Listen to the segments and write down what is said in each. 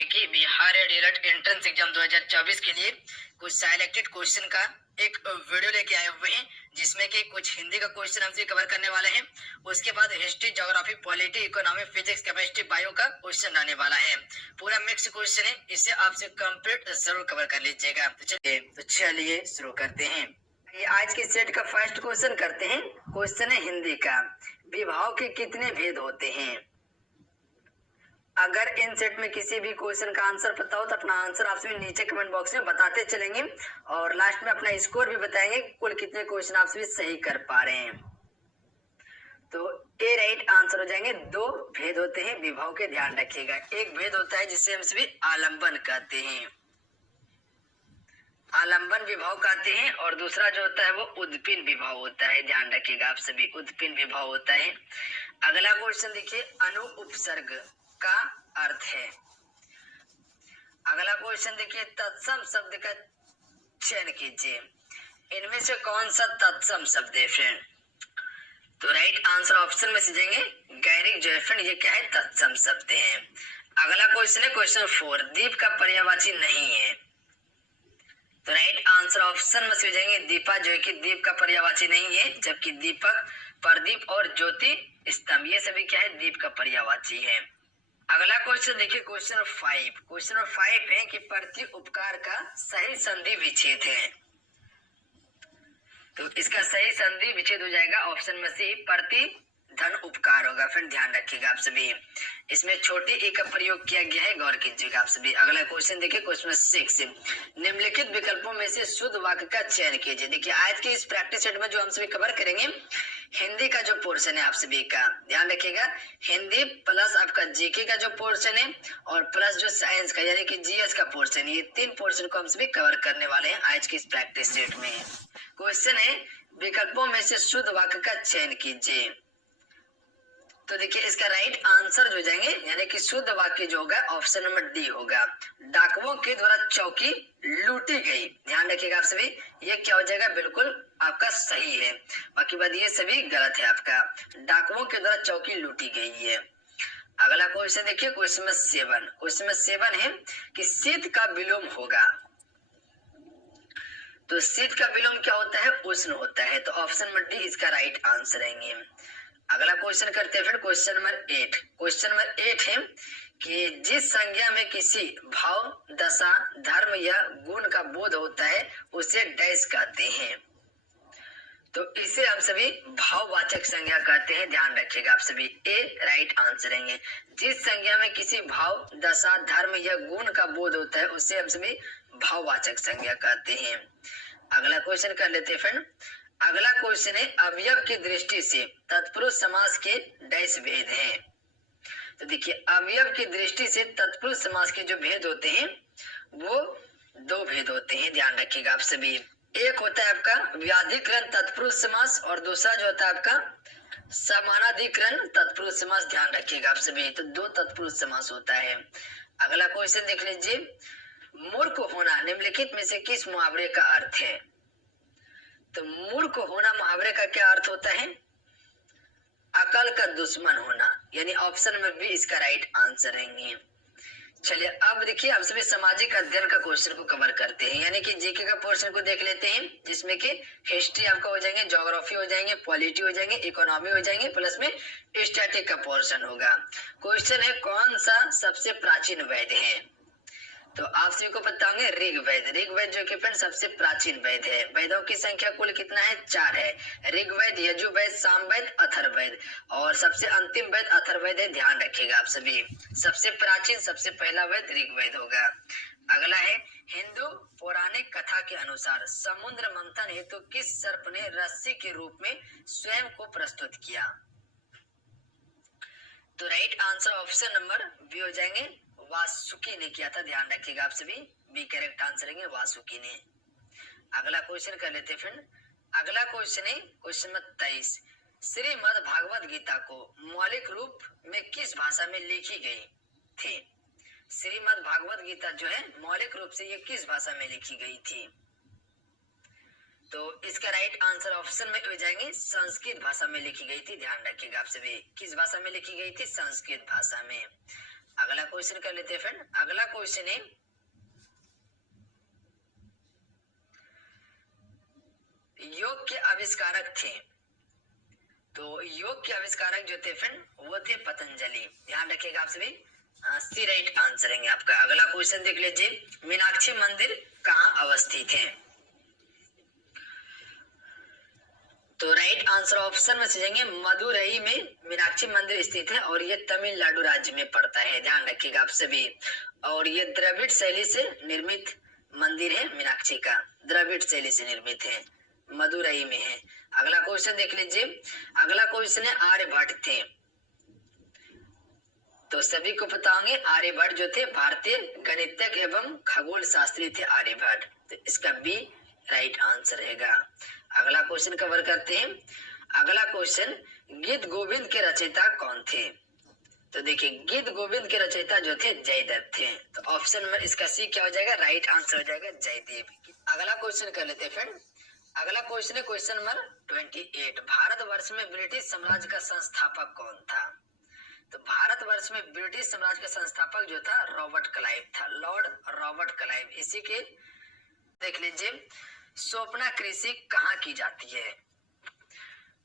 कि Bihar DElEd entrance exam 2024 के लिए कुछ सिलेक्टेड क्वेश्चन का एक वीडियो लेके आए हुए हैं, जिसमें कि कुछ हिंदी का क्वेश्चन हमसे कवर करने वाले हैं। उसके बाद history, geography, polity, economy, physics, chemistry, bio का क्वेश्चन आने वाला है। पूरा मिक्स क्वेश्चन है, इसे आपसे कंप्लीट जरूर कवर कर लीजिएगा। तो चलिए शुरू करते हैं। ये आज के सेट का फर्स्ट क्वेश्चन करते हैं। क्वेश्चन है हिंदी का, विभाव के कितने भेद होते हैं। अगर इन सेट में किसी भी क्वेश्चन का आंसर पता हो तो अपना आंसर आप सभी नीचे कमेंट बॉक्स में बताते चलेंगे और लास्ट में अपना स्कोर भी बताएंगे कुल कितने क्वेश्चन आप सभी सही कर पा रहे हैं। तो ए राइट आंसर हो जाएंगे। दो भेद होते हैं विभाव के, ध्यान रखिएगा। एक भेद होता है जिसे हम सभी आलंबन कहते हैं, आलंबन विभाव कहते हैं, और दूसरा जो होता है वो उद्पिन विभाव होता है। ध्यान रखिएगा आप सभी, उद्पिन विभाव होता है। अगला क्वेश्चन देखिए, अनु उपसर्ग का अर्थ है। अगला क्वेश्चन देखिए, तत्सम शब्द का चयन कीजिए। इनमें से कौन सा तत्सम शब्द है फ्रेंड? तो राइट आंसर ऑप्शन में से जाएंगे गैरिक जयफ्रेंड, ये क्या है? तत्सम शब्द है। अगला क्वेश्चन है क्वेश्चन 4, दीप का पर्यायवाची नहीं है। तो राइट आंसर ऑप्शन में से जाएंगे दीपा, जो है कि दीप का पर्यायवाची नहीं है, जबकि दीपक, प्रदीप और ज्योति स्तंभ ये सभी क्या है? दीप का पर्यायवाची है। अगला क्वेश्चन देखिए, क्वेश्चन 5। क्वेश्चन 5 है कि प्रति उपकार का सही संधि विच्छेद है। तो इसका सही संधि विच्छेद हो जाएगा ऑप्शन में से प्रति धन उपकार होगा। फिर ध्यान रखिएगा आप सभी, इसमें छोटी ए का प्रयोग किया गया है, गौर कीजिएगा आप सभी। अगला क्वेश्चन देखिए, क्वेश्चन 6, निम्नलिखित विकल्पों में से शुद्ध वाक्य का चयन कीजिए। देखिए आज के इस प्रैक्टिस सेट में जो हम सभी कवर करेंगे, हिंदी का जो पोर्शन है आप सभी का ध्यान रखिएगा, हिंदी प्लस आपका जीके का जो पोर्शन है और प्लस जो साइंस का यानी कि जीएस का पोर्शन, ये 3 पोर्शन को हम सभी कवर करने वाले हैं आज के इस प्रैक्टिस सेट में। क्वेश्चन है, विकल्पों में से शुद्ध वाक्य का चयन कीजिए। तो देखिए इसका राइट आंसर जो जाएंगे यानी कि शुद्ध वाक्य जो होगा ऑप्शन नंबर डी होगा, डाकुओं के द्वारा चौकी लूटी गई। ध्यान रखिएगा आप सभी, ये क्या हो जाएगा? बिल्कुल आपका सही है, बाकी बात ये सभी गलत है आपका। डाकुओं के द्वारा चौकी लूटी गई है। अगला क्वेश्चन देखिए, क्वेश्चन 7। क्वेश्चन 7 है कि शीत का विलोम होगा। तो शीत का विलोम क्या होता है? उष्ण होता है। तो ऑप्शन नंबर डी इसका राइट आंसर रहेंगे। अगला क्वेश्चन करते हैं फिर क्वेश्चन नंबर 8। क्वेश्चन नंबर 8 है कि जिस संज्ञा में किसी भाव, दशा, धर्म या गुण का बोध होता है उसे डैश कहते हैं। तो इसे हम सभी भाववाचक संज्ञा कहते हैं। ध्यान रखिएगा आप सभी, ए राइट आंसर रहेंगे। जिस संज्ञा में किसी भाव, दशा, धर्म या गुण का बोध होता है उसे हम सभी भाववाचक संज्ञा कहते हैं। अगला क्वेश्चन कर लेते हैं फ्रेंड। अगला क्वेश्चन है, अवयव की दृष्टि से तत्पुरुष समास के डैश भेद हैं। तो देखिए अवयव की दृष्टि से तत्पुरुष समास के जो भेद होते हैं वो 2 भेद होते हैं। ध्यान रखिएगा आप सभी, एक होता है आपका व्याधिकरण तत्पुरुष समास और दूसरा जो होता है आपका समानाधिकरण तत्पुरुष समास। ध्यान रखिएगा आप सभी, तो 2 तत्पुरुष समास होता है। अगला क्वेश्चन देख लीजिए, मूर्ख होना निम्नलिखित में से किस मुहावरे का अर्थ है? तो मूर्ख होना मुहावरे का क्या अर्थ होता है? अकल का दुश्मन होना, यानी ऑप्शन में भी इसका राइट आंसर रहेंगे। चलिए अब देखिए हम सभी सामाजिक अध्ययन का क्वेश्चन को कवर करते हैं, यानी कि जीके का पोर्शन को देख लेते हैं, जिसमें कि हिस्ट्री आपका हो जाएंगे, ज्योग्राफी हो जाएंगे, पॉलिटी हो जाएंगे, इकोनॉमी हो जाएंगे, प्लस में स्टैटिक का पोर्शन होगा। क्वेश्चन है, कौन सा सबसे प्राचीन वेद है? तो आप सभी को पता होंगे ऋग्वेद। ऋग्वेद जो कि फ्रेंड सबसे प्राचीन वेद है। वेदों की संख्या कुल कितना है? 4 है, ऋग्वेद, यजुर्वेद, सामवेद, अथर्ववेद, और सबसे अंतिम वेद अथर्ववेद है। ध्यान रखिएगा आप सभी, सबसे प्राचीन सबसे पहला वेद ऋग्वेद होगा। अगला है, हिंदू पौराणिक कथा के अनुसार समुद्र मंथन हेतु किस सर्प ने रस्सी के रूप में स्वयं को प्रस्तुत किया? तो right answer option number B हो जाएंगे, वासुकी ने किया था। ध्यान रखिएगा आप सभी, बी करेक्ट आंसर है वासुकी ने। अगला क्वेश्चन कर लेते फ्रेंड। अगला क्वेश्चन है क्वेश्चन नंबर 23, श्रीमद् भागवत गीता को मौलिक रूप में किस भाषा में लिखी गई थी? श्रीमद् भागवत गीता जो है मौलिक रूप से ये किस भाषा में लिखी गई थी? तो इसका राइट आंसर ऑप्शन में हो जाएंगे संस्कृत भाषा में लिखी गई थी। ध्यान रखिएगा आप सभी, किस भाषा में लिखी गई थी? संस्कृत भाषा में। अगला क्वेश्चन कर लेते हैं फ्रेंड। अगला क्वेश्चन है योग के आविष्कारक थे। तो योग के आविष्कारक जो थे फ्रेंड वो थे पतंजलि। ध्यान रखिएगा आप सभी, सी राइट आंसर है आपका। अगला क्वेश्चन देख लीजिए, मीनाक्षी मंदिर कहाँ अवस्थित है? तो राइट आंसर ऑप्शन में जाएंगे मदुरई में मीनाक्षी मंदिर स्थित है और ये तमिलनाडु राज्य में पड़ता है। ध्यान रखिएगा आप सभी। और ये द्रविड़ शैली से निर्मित मंदिर है मीनाक्षी का, द्रविड़ शैली से निर्मित है, मदुरई में है। अगला क्वेश्चन देख लीजिए। अगला क्वेश्चन है आर्यभट्ट थे। तो सभी को पता होंगे आर्यभट्ट जो थे भारतीय गणितज्ञ एवं खगोल शास्त्री थे आर्यभट्ट। तो इसका बी राइट आंसर रहेगा। अगला क्वेश्चन कवर करते हैं। अगला क्वेश्चन, गीत गोविंद के रचयिता कौन थे? तो देखिए गीत गोविंद के रचयिता जो थे जयदेव थे। तो ऑप्शन में इसका सी क्या हो जाएगा? राइट आंसर हो जाएगा जयदेव। अगला क्वेश्चन कर लेते हैं फ्रेंड। अगला क्वेश्चन है क्वेश्चन नंबर 28। भारतवर्ष में ब्रिटिश साम्राज्य का संस्थापक कौन था? तो भारतवर्ष में ब्रिटिश साम्राज्य का संस्थापक जो था रॉबर्ट क्लाइव था, लॉर्ड रॉबर्ट क्लाइव। इसी के देख लीजिए, स्वप्ना कृषि कहाँ की जाती है?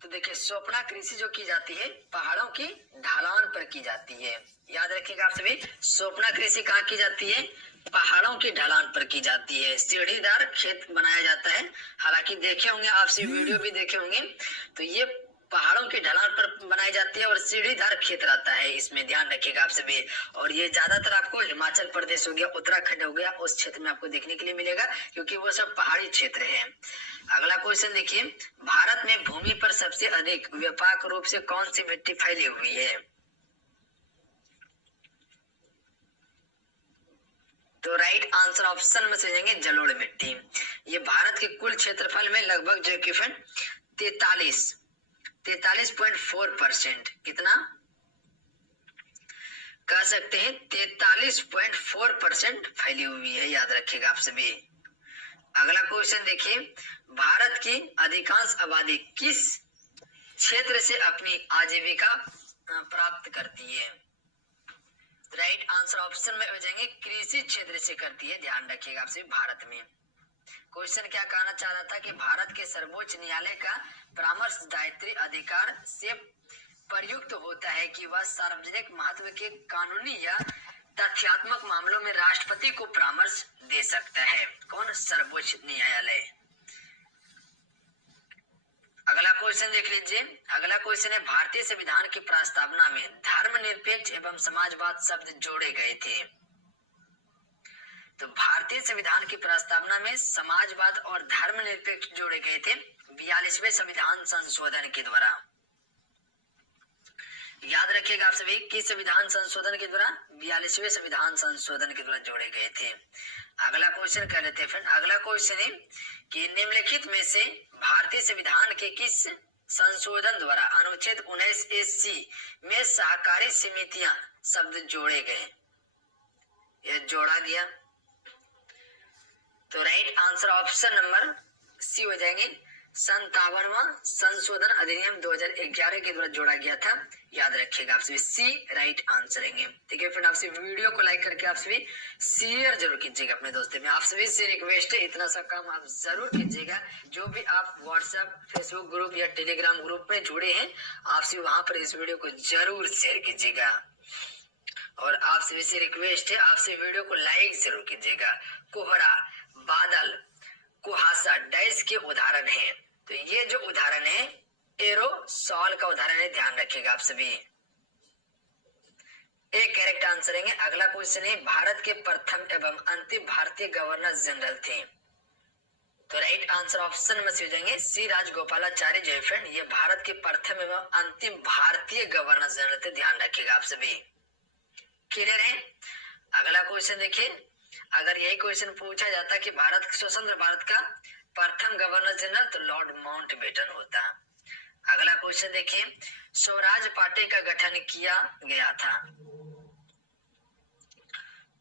तो देखिए स्वप्ना कृषि जो की जाती है पहाड़ों की ढलान पर की जाती है। याद रखिएगा आप सभी, स्वप्ना कृषि कहाँ की जाती है? पहाड़ों की ढलान पर की जाती है। सीढ़ीदार खेत बनाया जाता है। हालांकि देखे होंगे आपसे, वीडियो भी देखे होंगे। तो ये पहाड़ों की ढलान पर बनाई जाती है और सीढ़ीदार खेत रहता है इसमें। ध्यान रखिएगा आप सभी। और ये ज्यादातर आपको हिमाचल प्रदेश हो गया, उत्तराखंड हो गया, उस क्षेत्र में आपको देखने के लिए मिलेगा क्योंकि वो सब पहाड़ी क्षेत्र है। अगला क्वेश्चन देखिए, भारत में भूमि पर सबसे अधिक व्यापक रूप से कौन सी मिट्टी फैली हुई है? तो राइट आंसर ऑप्शन में से जाएंगे जलोढ़ मिट्टी। ये भारत के कुल क्षेत्रफल में लगभग जो कि 43.4%, कितना कह सकते हैं 43.4% फैली हुई है। याद रखिएगा आप सभी। अगला क्वेश्चन देखिए, भारत की अधिकांश आबादी किस क्षेत्र से अपनी आजीविका प्राप्त करती है? राइट आंसर ऑप्शन में हो जाएंगे कृषि क्षेत्र से करती है। ध्यान रखिएगा आप सभी। भारत में क्वेश्चन क्या कहना चाह रहा था कि भारत के सर्वोच्च न्यायालय का परामर्शदायित्व अधिकार से प्रयुक्त होता है कि वह सार्वजनिक महत्व के कानूनी या तथ्यात्मक मामलों में राष्ट्रपति को परामर्श दे सकता है। कौन? सर्वोच्च न्यायालय। अगला क्वेश्चन देख लीजिए। अगला क्वेश्चन है, भारतीय संविधान की प्रस्तावना में धर्मनिरपेक्ष एवं समाजवाद शब्द जोड़े गए थे। तो भारतीय संविधान की प्रस्तावना में समाजवाद और धर्मनिरपेक्ष जोड़े गए थे 42वें संविधान संशोधन के द्वारा। याद रखिएगा आप सभी, किस संविधान संशोधन के द्वारा? 42वें संविधान संशोधन के द्वारा जोड़े गए थे। अगला क्वेश्चन कर लेते हैं फ्रेंड। अगला क्वेश्चन है कि निम्नलिखित में से भारतीय संविधान के किस संशोधन द्वारा अनुच्छेद 19A(c) में सहकारी समितियां शब्द जोड़े गए? यह जोड़ा गया। तो right answer option number C हो जाएंगे 57वां संशोधन अधिनियम 2011 के द्वारा जोड़ा गया था। याद रखिएगा आप सभी, सी राइट आंसर है। ठीक है फ्रेंड, आपसे वीडियो को लाइक करके आप सभी शेयर जरूर कीजिएगा अपने दोस्तों में। आप सभी से रिक्वेस्ट है, इतना सा काम आप जरूर कीजिएगा। जो भी आप व्हाट्सएप, फेसबुक ग्रुप या टेलीग्राम ग्रुप में जुड़े हैं, आप सभी वहां पर इस वीडियो को जरूर शेयर कीजिएगा। और आप सभी से रिक्वेस्ट है, आपसे वीडियो को लाइक जरूर कीजिएगा। कोहरा, बादल, कुहासा, डैश के उदाहरण हैं। तो ये जो उदाहरण है एरोसॉल का उदाहरण है। ध्यान रखिएगा आप सभी। एक करेक्ट आंसर है। अगला क्वेश्चन है, भारत के प्रथम एवं अंतिम भारतीय गवर्नर जनरल थे। तो राइट आंसर ऑप्शन में से हो जाएंगे सी राजगोपालाचारी। जो फ्रेंड ये भारत के प्रथम एवं अंतिम भारतीय गवर्नर जनरल थे। ध्यान रखिएगा आप सभी। क्लियर है? अगला क्वेश्चन देखिए, अगर यही क्वेश्चन पूछा जाता कि भारत स्वतंत्र भारत का प्रथम गवर्नर जनरल, तो लॉर्ड माउंटबेटन होता। अगला क्वेश्चन देखिए, स्वराज पार्टी का गठन किया गया था।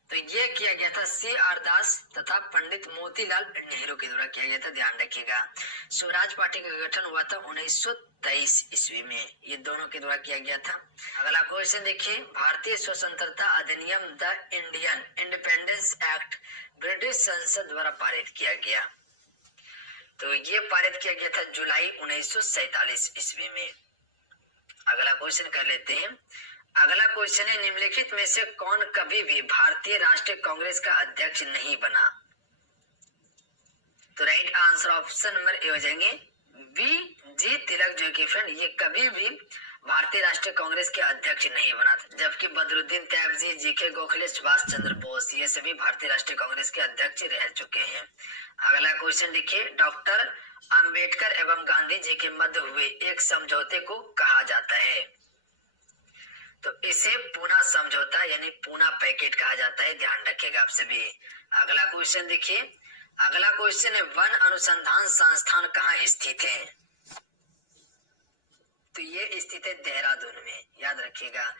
तो ये किया गया था C.R. दास तथा पंडित मोतीलाल नेहरू के द्वारा किया गया था, ध्यान रखिएगा। स्वराज पार्टी का गठन हुआ था 1923 ईस्वी में, ये दोनों के द्वारा किया गया था। अगला क्वेश्चन देखिए, भारतीय स्वतंत्रता अधिनियम the Indian independence act British संसद द्वारा पारित किया गया। तो ये पारित किया गया था जुलाई 1947 ईस्वी में। अगला क्वेश्चन कर लेते हैं। अगला क्वेश्चन है, निम्नलिखित में से कौन कभी भी भारतीय राष्ट्रीय कांग्रेस का अध्यक्ष नहीं बना? तो right answer option number A हो जाएंगे बी जी तिलक, जो कि फ्रेंड ये कभी भी भारतीय राष्ट्रीय कांग्रेस के अध्यक्ष नहीं बना था। जबकि बदरुद्दीन तैयबजी, जी.के. गोखले, सुभाष चंद्र बोस ये सभी भारतीय राष्ट्रीय कांग्रेस के अध्यक्ष रह चुके हैं। अगला क्वेश्चन देखिए, डॉक्टर अंबेडकर एवं गांधी जी के मध्य हुए एक समझौते को कहा जाता है? तो इसे पूना समझौता यानी पूना पैकेट कहा जाता है, ध्यान रखिएगा आप सभी। अगला क्वेश्चन देखिए, अगला क्वेश्चन है, वन अनुसंधान संस्थान कहाँ स्थित है? तो ये स्थित है देहरादून में, याद रखिएगा।